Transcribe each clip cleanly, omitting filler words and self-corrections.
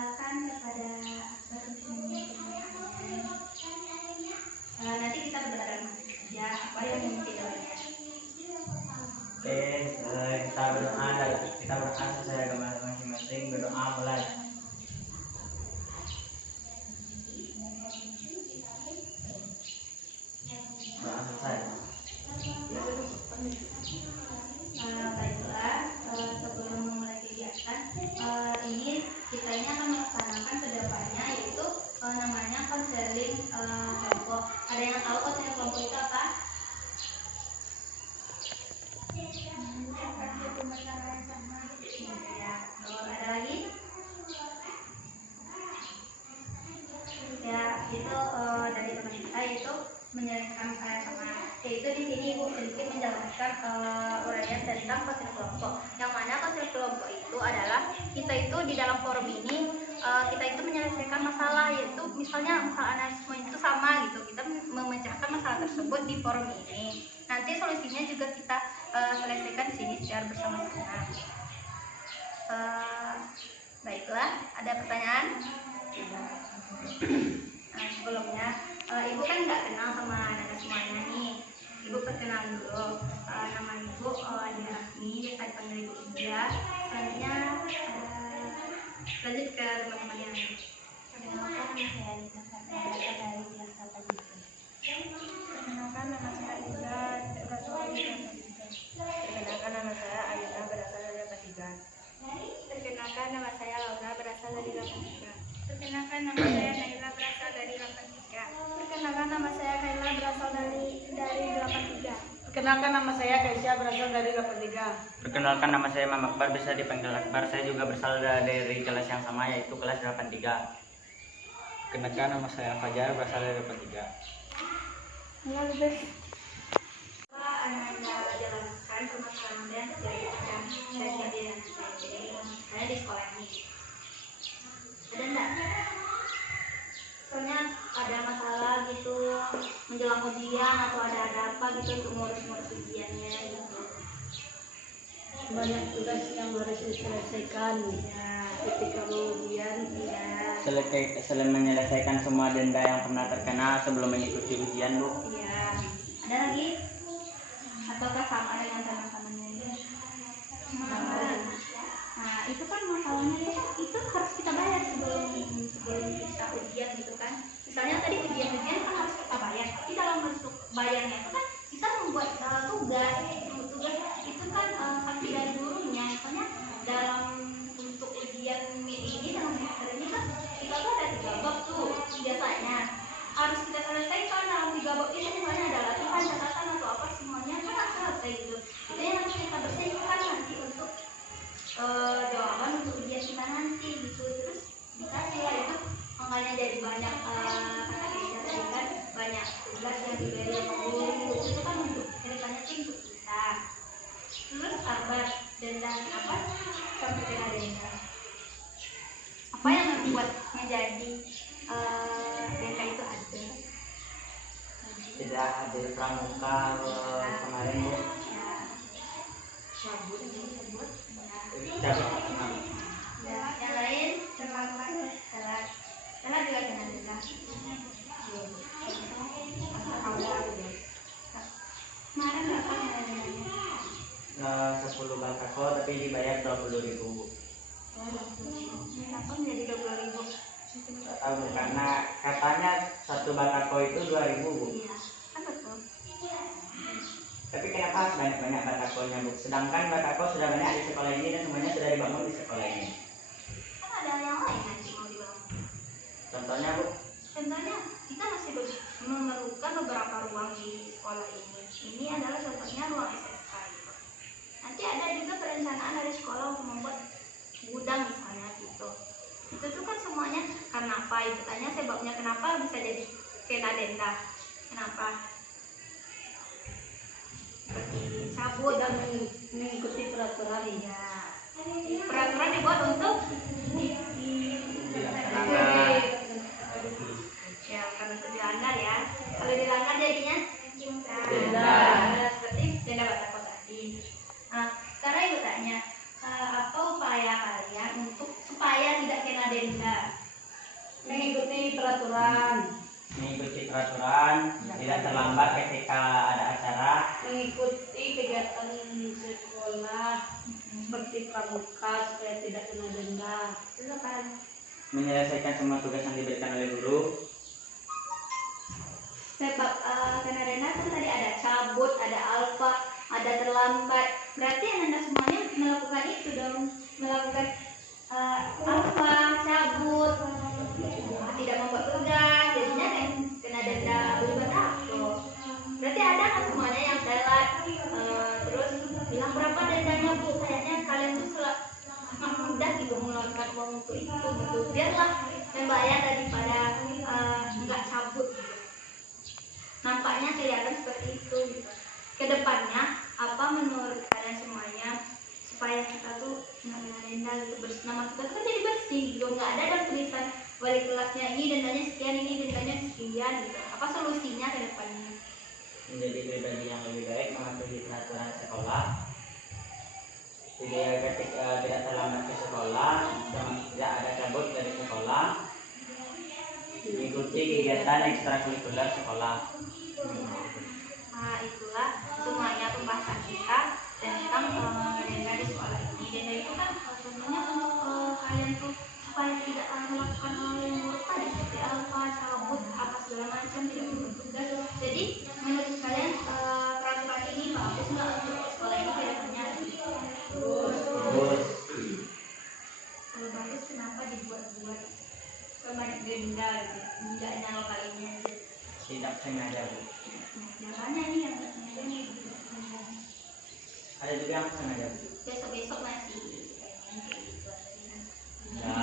perkenalkan kepada Akbar ini nanti kita berdalam ya apa yang mungkin jawabannya. Oke, kita berdoa sesuai agama masing-masing. Berdoa mulai. Doa selesai. Baiklah, sebelum memulai kegiatan ini kita ini akan melaksanakan kedepannya yaitu namanya konseling kelompok. Ada yang tahu konseling kelompok itu apa? Ya, ada lagi? Ya, itu dari teman kita itu menjelaskan saya sama yaitu di sini Ibu sedikit menjelaskan uraian tentang konseling kelompok. Yang mana konseling kelompok itu adalah kita itu di dalam forum ini kita itu menyelesaikan masalah, yaitu misalnya masalah anarkisme itu sama gitu, kita memecahkan masalah tersebut di forum ini. Nanti solusinya juga kita selesaikan di sini secara bersama-sama. Baiklah, ada pertanyaan? Nah, sebelumnya Ibu kan nggak kenal sama anak semuanya nih. Ibu perkenalan dulu. Nama Ibu Adi Rahmi, biasa dipanggil Ibu India. Selanjutnya lanjut ke teman-teman yang lain. Perkenalkan nama saya Liza, berasal dari Perkenalkan nama saya Ayuna, berasal dari Ketiga. Perkenalkan nama saya Laura, berasal dari Ketiga. Perkenalkan nama saya Naila, berasal dari 83. Perkenalkan nama saya Kaila, berasal dari 83. Perkenalkan nama saya Kaisya, berasal dari 83. Perkenalkan nama saya Mama Akbar, bisa dipanggil Akbar. Saya juga berasal dari kelas yang sama, yaitu kelas 83. Perkenalkan nama saya Fajar, berasal dari 83. Halo, Lubes. Anda jelaskan permasalahan yang terjadi saya di sekolah ini. Ada enggak? Soalnya ada masalah gitu menjelang ujian atau ada apa gitu untuk ngurus-ngurus ujiannya gitu. Banyak tugas yang harus diselesaikan ketika mau ujian. Selain menyelesaikan semua denda yang pernah terkena sebelum mengikuti ujian, Bu. Iya. Ada lagi? Ataukah sama dengan teman-temannya ini? Nah, itu kan masalahnya itu harus kita bayar sebelum kita ujian gitu kan. Misalnya tadi ujian kan harus kita bayar. Tapi dalam bentuk bayarnya itu kan kita membuat tugas itu kan saksi dari gurunya. Misalnya dalam untuk ujian ini dalam semester ini kan kita tuh ada 3 bab tuh biasanya harus kita selesaikan dalam 3 bab ini. Misalnya ada latihan, catatan atau apa semuanya kan harus selesai gitu. Itu yang nanti kita bersihkan nanti untuk jawaban untuk ujian kita nanti gitu. Terus dikasih lah itu makanya jadi banyak kata Keisha tadi kan banyak tugas yang diberi sama guru itu kan untuk kedepannya sih untuk kita. Terus kabar denda apa sampai kena denda apa yang membuatnya jadi denda itu ada Tidak hadir pramuka kemarin, Bu. ya cabut Tidak. yang lain salah juga kena denda. Kemarin berapa kena dendanya? 10 batako tapi dibayar 20.000, Bu. Kenapa menjadi 20.000? Tahu karena katanya 1 batako itu 2.000, Bu. Iya, kan betul. Tapi kenapa harus banyak-banyak batakonya, Bu? Sedangkan batako sudah banyak di sekolah ini dan semuanya sudah dibangun di sekolah ini. Kan ada yang lain nanti mau dibangun. Contohnya, Bu, Contohnya kita masih memerlukan beberapa ruang di sekolah ini. Ini adalah contohnya ruang SSK gitu. Nanti ada juga perencanaan dari sekolah untuk membuat gudang misalnya gitu. Itu tuh kan semuanya karena apa? Ibu tanya sebabnya kenapa bisa jadi kena denda. Kenapa? Seperti cabut dan Mengikuti peraturan. ya. Peraturan dibuat untuk ya karena itu dilanggar ya. Kalau dilanggar jadinya Denda. Seperti denda batako tadi. Nah, sekarang ibu tanya apa upaya kalian untuk supaya tidak kena denda? peraturan, mengikuti peraturan, tidak terlambat ketika ada acara, mengikuti kegiatan sekolah seperti pramuka supaya tidak kena denda, Terus apa? menyelesaikan semua tugas yang diberikan oleh guru, Sebab kena denda kan tadi ada cabut, ada alfa, ada terlambat. Berarti anda semuanya melakukan itu dong, melakukan alfa, cabut, tidak membuat tugas, jadinya kan kena denda berbuat apa? Berarti ada kan semuanya yang telat, terus bilang berapa dendanya bu? Kayaknya kalian tuh sangat mudah gitu mengeluarkan uang untuk itu gitu. Biarlah membayar daripada nggak cabut. Nampaknya kelihatan seperti itu gitu. Kedepannya apa menurut kalian semuanya supaya kita tuh nggak kena denda gitu, nama kita tuh kan jadi bersih gitu, nggak ada dan tulisan wali kelasnya ini dendanya sekian, ini dendanya sekian gitu. Apa solusinya ke depannya? menjadi pribadi yang lebih baik, mematuhi peraturan sekolah, tidak terlambat ke sekolah, tidak ada cabut dari sekolah, mengikuti kegiatan ekstrakurikuler sekolah. Nah itulah semuanya pembahasan kita tentang denda di sekolah ini. Denda itu kan tentunya untuk kalian tuh supaya tidak melakukan hal yang buruk tadi seperti alfa, cabut, apa segala macam, tidak membuat tugas. Jadi menurut kalian peraturan ini bagus nggak untuk sekolah ini ke depannya? Terus Kalau bagus kenapa dibuat-buat banyak denda gitu? Nggak nyala kalinya aja. tidak sengaja, Bu. Makanya ini yang nggak sengaja nih. Ada juga yang sengaja, Bu. Besok-besok masih kayak gitu. Ya,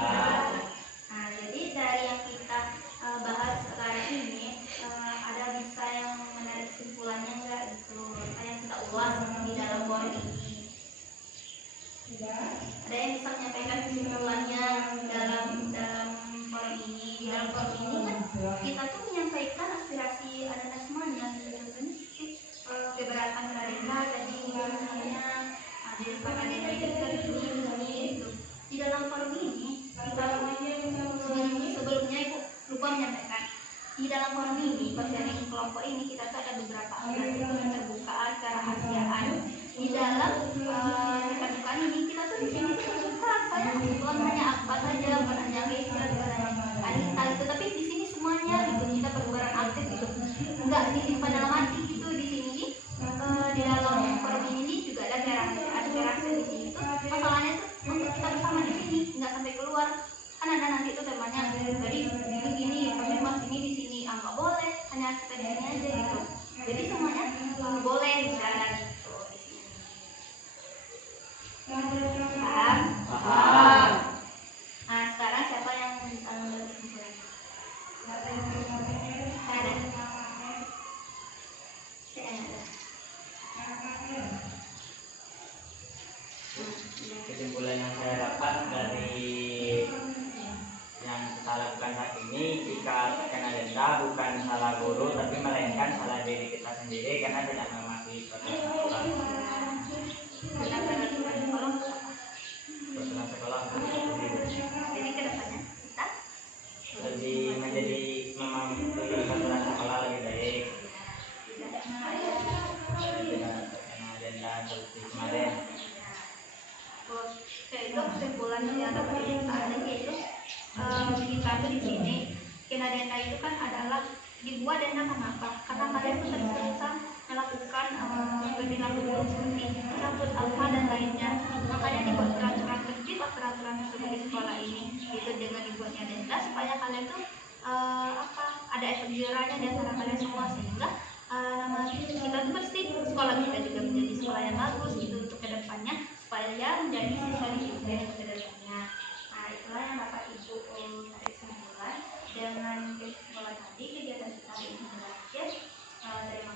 Nah, jadi dari yang kita bahas sekarang ini ada bisa yang menarik kesimpulannya enggak gitu? Yang kita ulas di dalam forum ini. Ada yang bisa menyampaikan kesimpulannya dalam forum ini? Di dalam forum ini kan kita tuh menyampaikan aspirasi anak-anak semuanya. Contohnya seperti keberatan denda tadi misalnya di depan ada yang ini gitu. Di dalam forum ini kita sebelumnya Ibu lupa menyampaikan di dalam forum ini posisi kelompok ini kita tuh ada beberapa aspirasi keterbukaan, kerahasiaan. Di dalam keterbukaan ini kita tuh di sini tuh terbuka, saya bukan hanya apa saja, bukan hanya Keisha, bukan hanya Anita gitu, tapi di sini semuanya gitu kita berperan aktif gitu, nggak disimpan dalam hati gitu. Di sini di dalam forum ini juga ada kerahasiaan di sini tuh masalahnya tuh untuk kita bersama di sini nggak sampai keluar. Kan ada nanti tuh temanya jadi gini kami mas ini di sini nggak boleh, hanya kita di sini aja gitu. Jadi semuanya boleh bicara gitu di sini. Paham? paham. Nah sekarang siapa yang bisa mengambil kesimpulan? Ada. Saya ada. Kesimpulan yang saya dapat dari yang kita lakukan saat ini, jika terkena denda bukan salah guru tapi melainkan salah diri kita sendiri karena tidak mematuhi peraturan sekolah. Tentang peraturan sekolah untuk apa? Peraturan sekolah Jadi kedepannya kita lebih menjadi mematuhi peraturan sekolah lebih baik, tidak saya tidak terkena denda seperti kemarin. terus itu kesimpulan yang dapat kita ada yaitu kita tuh di sini kena denda itu kan adalah dibuat denda kenapa? Karena kalian tuh terus-terusan melakukan perilaku buruk seperti cabut alfa dan lainnya. Makanya dibuat peraturan tertib, peraturan tersebut di sekolah ini itu dengan dibuatnya denda supaya kalian tuh ada efek jerahnya di antara kalian semua sehingga nama kita tuh bersih, sekolah kita juga menjadi sekolah yang bagus gitu untuk kedepannya supaya menjadi siswa di sini ke depannya. Nah itulah yang dapat ibu tarik kesimpulan dengan kesimpulan tadi kegiatan kita hari ini berakhir. Terima